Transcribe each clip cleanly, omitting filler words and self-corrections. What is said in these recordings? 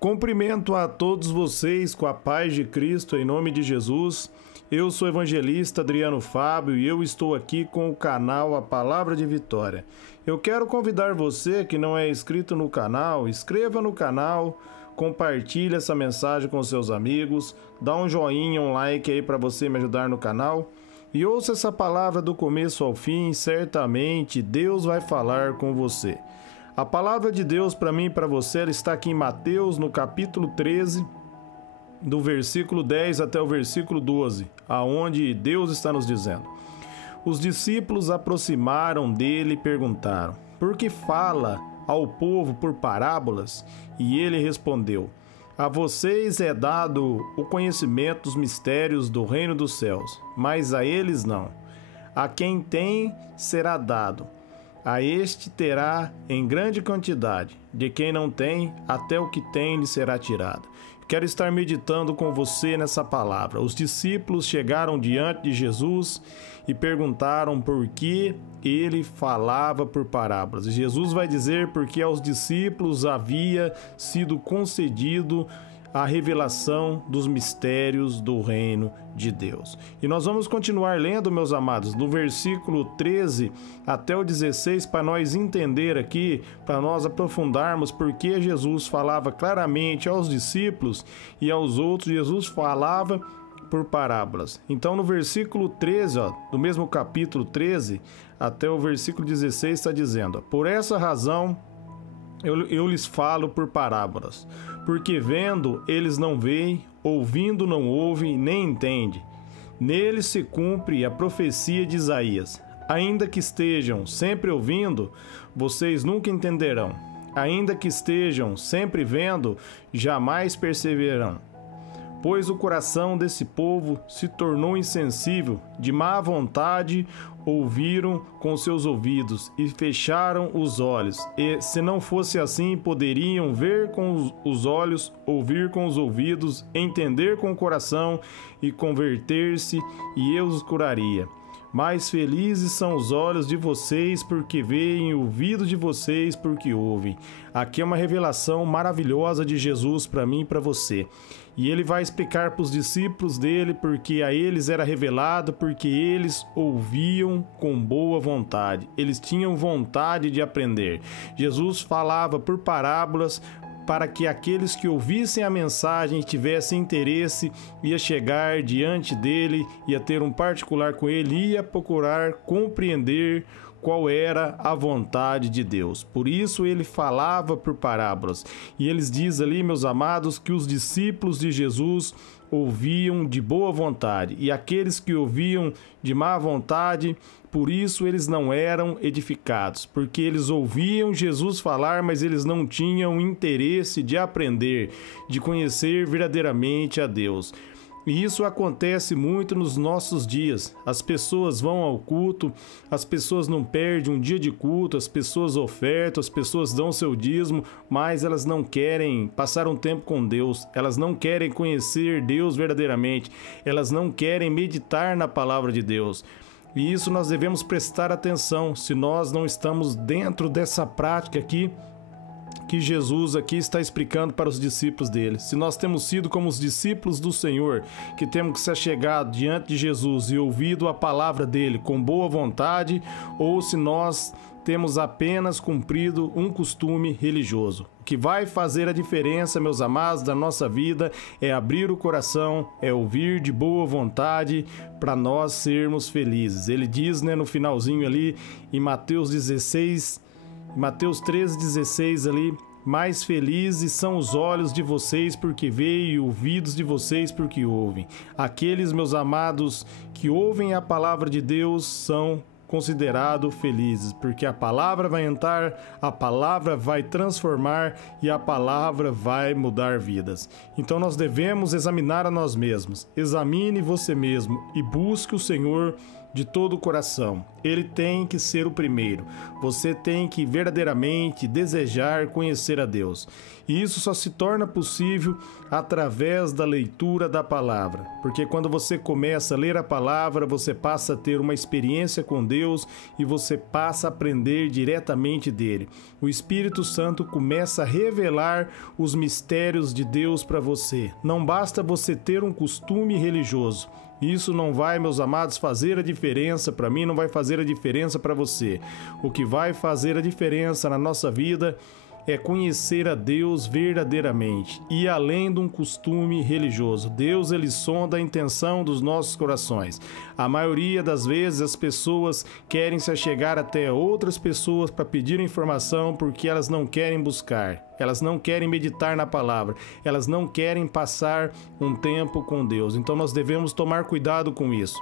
Cumprimento a todos vocês com a paz de Cristo, em nome de Jesus. Eu sou o evangelista Adriano Fábio e eu estou aqui com o canal A Palavra de Vitória. Eu quero convidar você que não é inscrito no canal, inscreva no canal, compartilhe essa mensagem com seus amigos, dá um joinha, um like aí para você me ajudar no canal e ouça essa palavra do começo ao fim, certamente Deus vai falar com você. A palavra de Deus para mim e para você, ela está aqui em Mateus, no capítulo 13, do versículo 10 até o versículo 12, aonde Deus está nos dizendo: os discípulos aproximaram dele e perguntaram: por que fala ao povo por parábolas? E ele respondeu: a vocês é dado o conhecimento dos mistérios do reino dos céus, mas a eles não. A quem tem será dado, a este terá em grande quantidade, de quem não tem, até o que tem lhe será tirado. Quero estar meditando com você nessa palavra. Os discípulos chegaram diante de Jesus e perguntaram por que ele falava por parábolas. E Jesus vai dizer porque aos discípulos havia sido concedido a revelação dos mistérios do reino de Deus. E nós vamos continuar lendo, meus amados, do versículo 13 até o 16, para nós entender aqui, para nós aprofundarmos porque Jesus falava claramente aos discípulos e aos outros. Jesus falava por parábolas. Então, no versículo 13, do mesmo capítulo 13, até o versículo 16, está dizendo: por essa razão eu lhes falo por parábolas, porque vendo eles não veem, ouvindo não ouvem, nem entendem. Neles se cumpre a profecia de Isaías: ainda que estejam sempre ouvindo, vocês nunca entenderão. Ainda que estejam sempre vendo, jamais perceberão. Pois o coração desse povo se tornou insensível, de má vontade ouviram com seus ouvidos e fecharam os olhos. E se não fosse assim, poderiam ver com os olhos, ouvir com os ouvidos, entender com o coração e converter-se, e eu os curaria. Mais felizes são os olhos de vocês porque veem, e o ouvido de vocês porque ouvem. Aqui é uma revelação maravilhosa de Jesus para mim e para você. E ele vai explicar para os discípulos dele porque a eles era revelado, porque eles ouviam com boa vontade. Eles tinham vontade de aprender. Jesus falava por parábolas para que aqueles que ouvissem a mensagem tivessem interesse, ia chegar diante dele, ia ter um particular com ele, ia procurar compreender qual era a vontade de Deus. Por isso ele falava por parábolas. E eles diz ali, meus amados, que os discípulos de Jesus ouviam de boa vontade, e aqueles que ouviam de má vontade, por isso eles não eram edificados, porque eles ouviam Jesus falar, mas eles não tinham interesse de aprender, de conhecer verdadeiramente a Deus. E isso acontece muito nos nossos dias. As pessoas vão ao culto, as pessoas não perdem um dia de culto, as pessoas ofertam, as pessoas dão seu dízimo, mas elas não querem passar um tempo com Deus, elas não querem conhecer Deus verdadeiramente, elas não querem meditar na palavra de Deus. E isso nós devemos prestar atenção, se nós não estamos dentro dessa prática aqui, que Jesus aqui está explicando para os discípulos dele. Se nós temos sido como os discípulos do Senhor, que temos que se achegar diante de Jesus e ouvido a palavra dele com boa vontade, ou se nós temos apenas cumprido um costume religioso. O que vai fazer a diferença, meus amados, da nossa vida é abrir o coração, é ouvir de boa vontade para nós sermos felizes. Ele diz, no finalzinho ali, em Mateus 13:16 ali: mais felizes são os olhos de vocês porque veem, e ouvidos de vocês porque ouvem. Aqueles, meus amados, que ouvem a palavra de Deus são considerados felizes, porque a palavra vai entrar, a palavra vai transformar e a palavra vai mudar vidas. Então nós devemos examinar a nós mesmos. Examine você mesmo e busque o Senhor de todo o coração. Ele tem que ser o primeiro. Você tem que verdadeiramente desejar conhecer a Deus. E isso só se torna possível através da leitura da palavra. Porque quando você começa a ler a palavra, você passa a ter uma experiência com Deus e você passa a aprender diretamente dele. O Espírito Santo começa a revelar os mistérios de Deus para você. Não basta você ter um costume religioso. Isso não vai, meus amados, fazer a diferença para mim, não vai fazer a diferença para você. O que vai fazer a diferença na nossa vida é conhecer a Deus verdadeiramente e além de um costume religioso. Deus, ele sonda a intenção dos nossos corações. A maioria das vezes as pessoas querem se achegar até outras pessoas para pedir informação porque elas não querem buscar. Elas não querem meditar na palavra, elas não querem passar um tempo com Deus. Então nós devemos tomar cuidado com isso.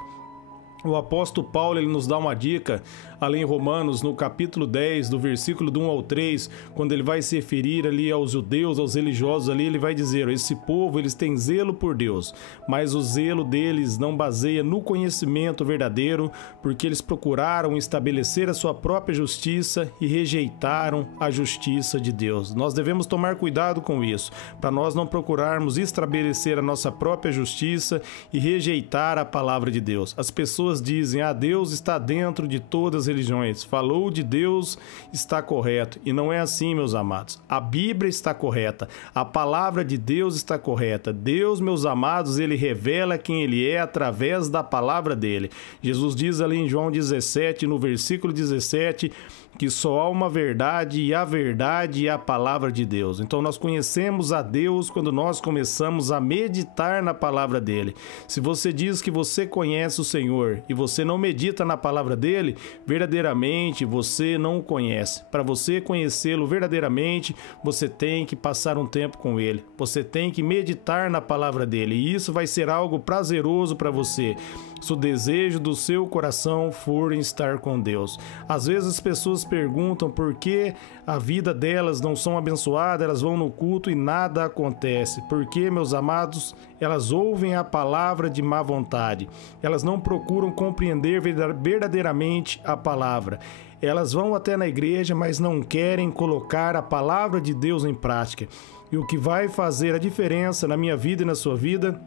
O apóstolo Paulo, ele nos dá uma dica, ali em Romanos, no capítulo 10, do versículo do 1 ao 3, quando ele vai se referir ali aos judeus, aos religiosos ali, ele vai dizer, esse povo, eles têm zelo por Deus, mas o zelo deles não baseia no conhecimento verdadeiro, porque eles procuraram estabelecer a sua própria justiça e rejeitaram a justiça de Deus. Nós devemos tomar cuidado com isso, para nós não procurarmos estabelecer a nossa própria justiça e rejeitar a palavra de Deus. As pessoas dizem, Deus está dentro de todas as religiões, falou de Deus, está correto. E não é assim, meus amados. A Bíblia está correta, a palavra de Deus está correta. Deus, meus amados, ele revela quem ele é através da palavra dele. Jesus diz ali em João 17, no versículo 17, que só há uma verdade e a verdade é a palavra de Deus. Então nós conhecemos a Deus quando nós começamos a meditar na palavra dele. Se você diz que você conhece o Senhor e você não medita na palavra dele, verdadeiramente você não o conhece. Para você conhecê-lo verdadeiramente, você tem que passar um tempo com ele. Você tem que meditar na palavra dele e isso vai ser algo prazeroso para você. Se o desejo do seu coração for em estar com Deus. Às vezes as pessoas perguntam por que a vida delas não são abençoadas, elas vão no culto e nada acontece. Porque, meus amados, elas ouvem a palavra de má vontade. Elas não procuram compreender verdadeiramente a palavra. Elas vão até na igreja, mas não querem colocar a palavra de Deus em prática. E o que vai fazer a diferença na minha vida e na sua vida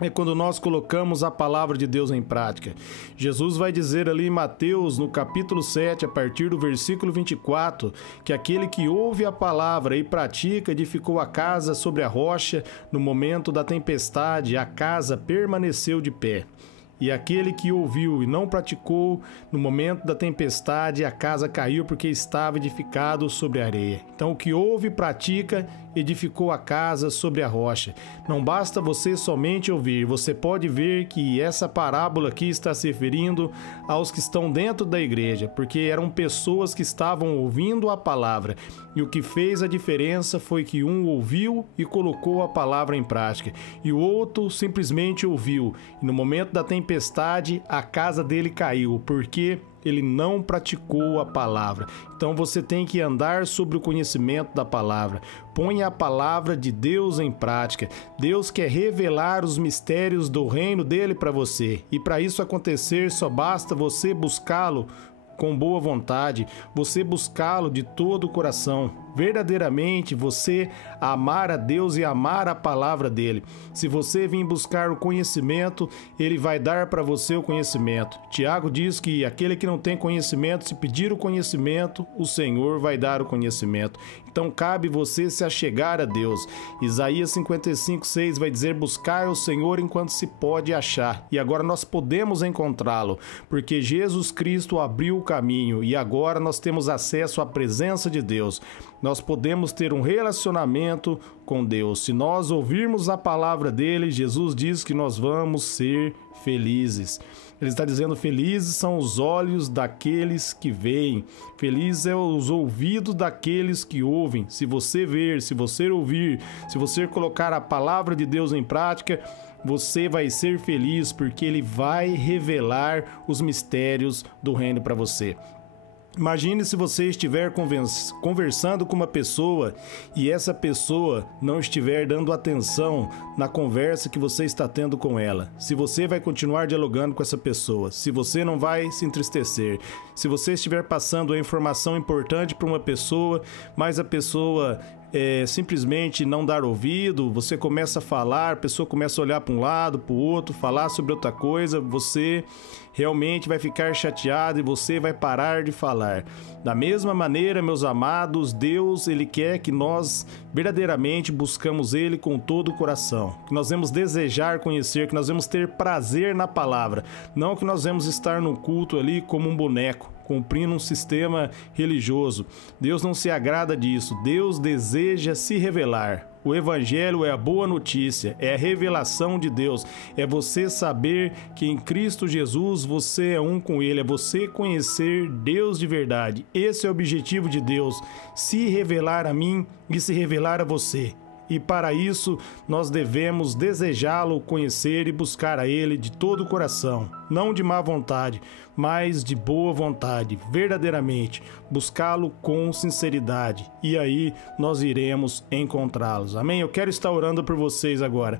é quando nós colocamos a palavra de Deus em prática. Jesus vai dizer ali em Mateus, no capítulo 7, a partir do versículo 24, que aquele que ouve a palavra e pratica edificou a casa sobre a rocha, no momento da tempestade, a casa permaneceu de pé. E aquele que ouviu e não praticou, no momento da tempestade, a casa caiu porque estava edificado sobre a areia. Então, o que ouve e pratica, edificou a casa sobre a rocha. Não basta você somente ouvir, você pode ver que essa parábola aqui está se referindo aos que estão dentro da igreja, porque eram pessoas que estavam ouvindo a palavra. E o que fez a diferença foi que um ouviu e colocou a palavra em prática, e o outro simplesmente ouviu. E no momento da tempestade, a casa dele caiu, porque ele não praticou a palavra. Então você tem que andar sobre o conhecimento da palavra. Ponha a palavra de Deus em prática. Deus quer revelar os mistérios do reino dele para você. E para isso acontecer, só basta você buscá-lo com boa vontade, você buscá-lo de todo o coração, verdadeiramente você amar a Deus e amar a palavra dele. Se você vir buscar o conhecimento, ele vai dar para você o conhecimento. Tiago diz que aquele que não tem conhecimento, se pedir o conhecimento, o Senhor vai dar o conhecimento. Então cabe você se achegar a Deus. Isaías 55:6 vai dizer, buscar o Senhor enquanto se pode achar. E agora nós podemos encontrá-lo, porque Jesus Cristo abriu o caminho e agora nós temos acesso à presença de Deus. Nós podemos ter um relacionamento com Deus. Se nós ouvirmos a palavra dele, Jesus diz que nós vamos ser felizes. Ele está dizendo, felizes são os olhos daqueles que veem, felizes são os ouvidos daqueles que ouvem. Se você ver, se você ouvir, se você colocar a palavra de Deus em prática, você vai ser feliz, porque ele vai revelar os mistérios do reino para você. Imagine se você estiver conversando com uma pessoa e essa pessoa não estiver dando atenção na conversa que você está tendo com ela. Se você vai continuar dialogando com essa pessoa, se você não vai se entristecer, se você estiver passando a informação importante para uma pessoa, mas a pessoa simplesmente não dar ouvido, você começa a falar, a pessoa começa a olhar para um lado, para o outro, falar sobre outra coisa, você realmente vai ficar chateado e você vai parar de falar. Da mesma maneira, meus amados, Deus, Ele quer que nós verdadeiramente buscamos Ele com todo o coração, que nós vamos desejar conhecer, que nós vamos ter prazer na palavra, não que nós vamos estar no culto ali como um boneco, cumprindo um sistema religioso. Deus não se agrada disso. Deus deseja se revelar. O Evangelho é a boa notícia, é a revelação de Deus, é você saber que em Cristo Jesus você é um com Ele, é você conhecer Deus de verdade. Esse é o objetivo de Deus, se revelar a mim e se revelar a você. E para isso, nós devemos desejá-lo, conhecer e buscar a Ele de todo o coração, não de má vontade, mas de boa vontade, verdadeiramente, buscá-lo com sinceridade. E aí nós iremos encontrá-los. Amém? Eu quero estar orando por vocês agora.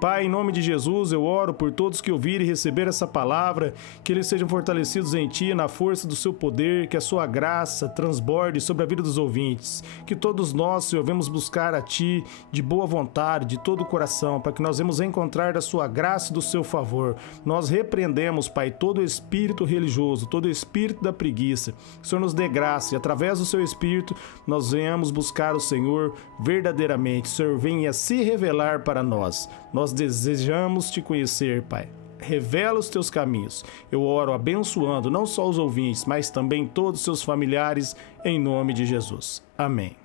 Pai, em nome de Jesus, eu oro por todos que ouvirem e receber essa palavra, que eles sejam fortalecidos em Ti, na força do Seu poder, que a Sua graça transborde sobre a vida dos ouvintes, que todos nós, Senhor, vamos buscar a Ti de boa vontade, de todo o coração, para que nós vamos encontrar da Sua graça e do Seu favor. Nós repreendemos, Pai, todo o espírito religioso, todo o espírito da preguiça, que o Senhor nos dê graça e através do Seu Espírito nós venhamos buscar o Senhor verdadeiramente. O Senhor venha se revelar para nós. Nós desejamos Te conhecer, Pai. Revela os Teus caminhos. Eu oro abençoando não só os ouvintes, mas também todos os seus familiares, em nome de Jesus. Amém.